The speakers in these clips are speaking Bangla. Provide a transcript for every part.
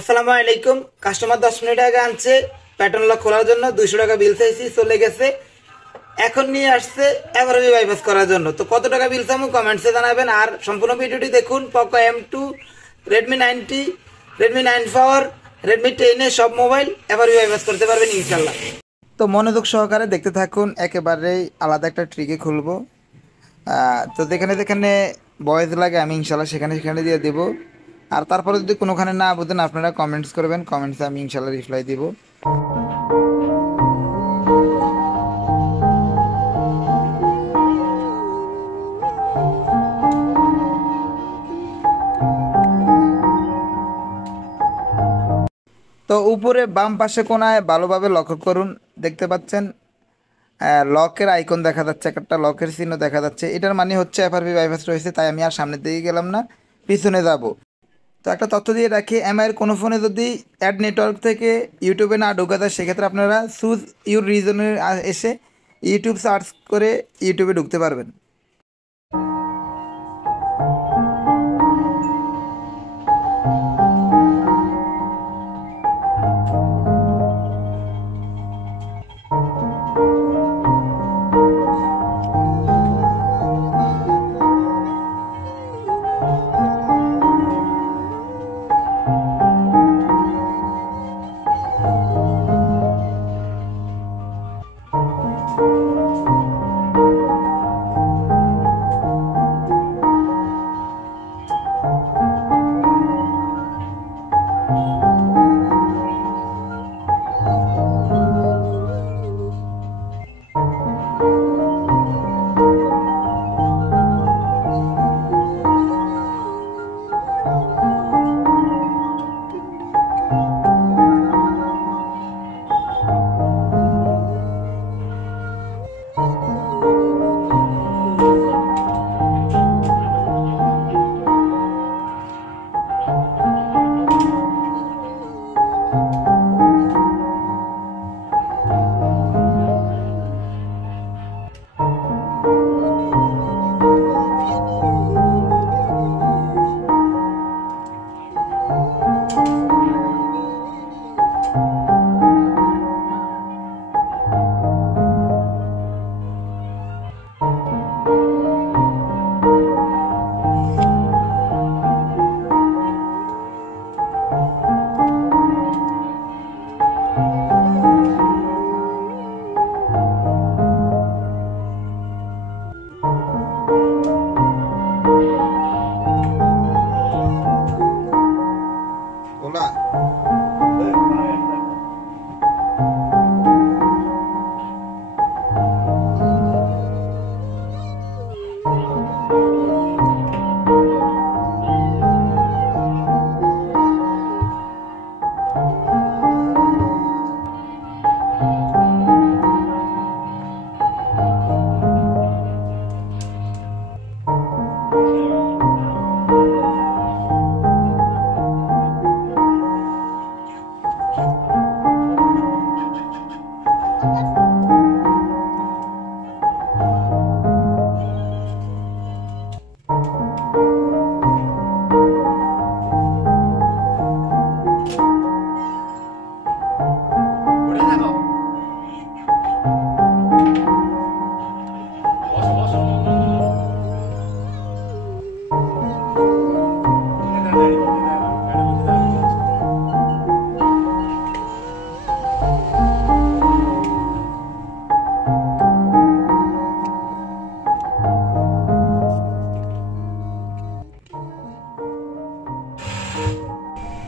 আসসালামু আলাইকুম। কাস্টমার 10 মিনিট আগে আনছে প্যাটার্ন লক খোলার জন্য 200 টাকা বিল চাইছি, চলে গেছে। এখন নিয়ে আসছে এভারবি বাইপাস করার জন্য। তো কত টাকা বিল চামু কমেন্টসে জানাবেন। আর সম্পূর্ণ ভিডিওটি দেখুন। পোকো M2, রেডমি 90, রেডমি 9 পাওয়ার, রেডমি 10 সব মোবাইল এভারবি বাইপাস করতে পারবেন ইনশাল্লাহ। তো মনোযোগ সহকারে দেখতে থাকুন। একেবারেই আলাদা একটা ট্রিকে খুলবো। তো যেখানে যেখানে ভয়েস লাগে আমি ইনশাল্লাহ সেখানে সেখানে দিয়ে দেবো। আর তারপরে যদি কোনোখানে না বুঝেন আপনারা কমেন্টস করবেন, কমেন্টসে আমি ইনশাল্লাহ রিপ্লাই দিব। তো উপরে বাম পাশে কোনায় ভালোভাবে লক্ষ্য করুন, দেখতে পাচ্ছেন লকের আইকন দেখা যাচ্ছে, একটা লকের চিহ্ন দেখা যাচ্ছে। এটার মানে হচ্ছে এফআরবি বাইপাস রয়েছে, তাই আমি আর সামনের দিকে গেলাম না, পিছনে যাব। তো একটা তথ্য দিয়ে রাখি, এমআইয়ের কোনো ফোনে যদি অ্যাড নেটওয়ার্ক থেকে ইউটিউবে না ঢোকা যায় সেক্ষেত্রে আপনারা চুজ ইউর রিজনে এসে ইউটিউব সার্চ করে ইউটিউবে ঢুকতে পারবেন।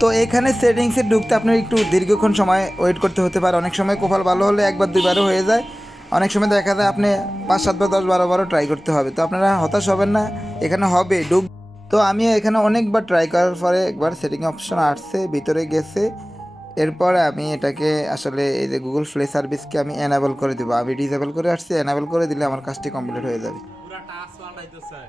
তো এখানে সেটিংসে ঢুকতে আপনার একটু দীর্ঘক্ষণ সময় ওয়েট করতে হতে পারে। অনেক সময় কপাল ভালো হলে একবার দুইবারও হয়ে যায়, অনেক সময় দেখা যায় আপনি 5-7 বার 10-12 বারও ট্রাই করতে হবে। তো আপনারা হতাশ হবেন না, এখানে হবে ঢুক। তো আমি এখানে অনেকবার ট্রাই করার পরে একবার সেটিং অপশন আসছে, ভিতরে গেছে। এরপর আমি এটাকে আসলে এই যে গুগল প্লে সার্ভিসকে আমি এনাবেল করে দেবো। আমি ডিসেবল করে আসছি, এনাবেল করে দিলে আমার কাজটি কমপ্লিট হয়ে যাবে। পুরো টাস্ক পাল্টাইতেছে।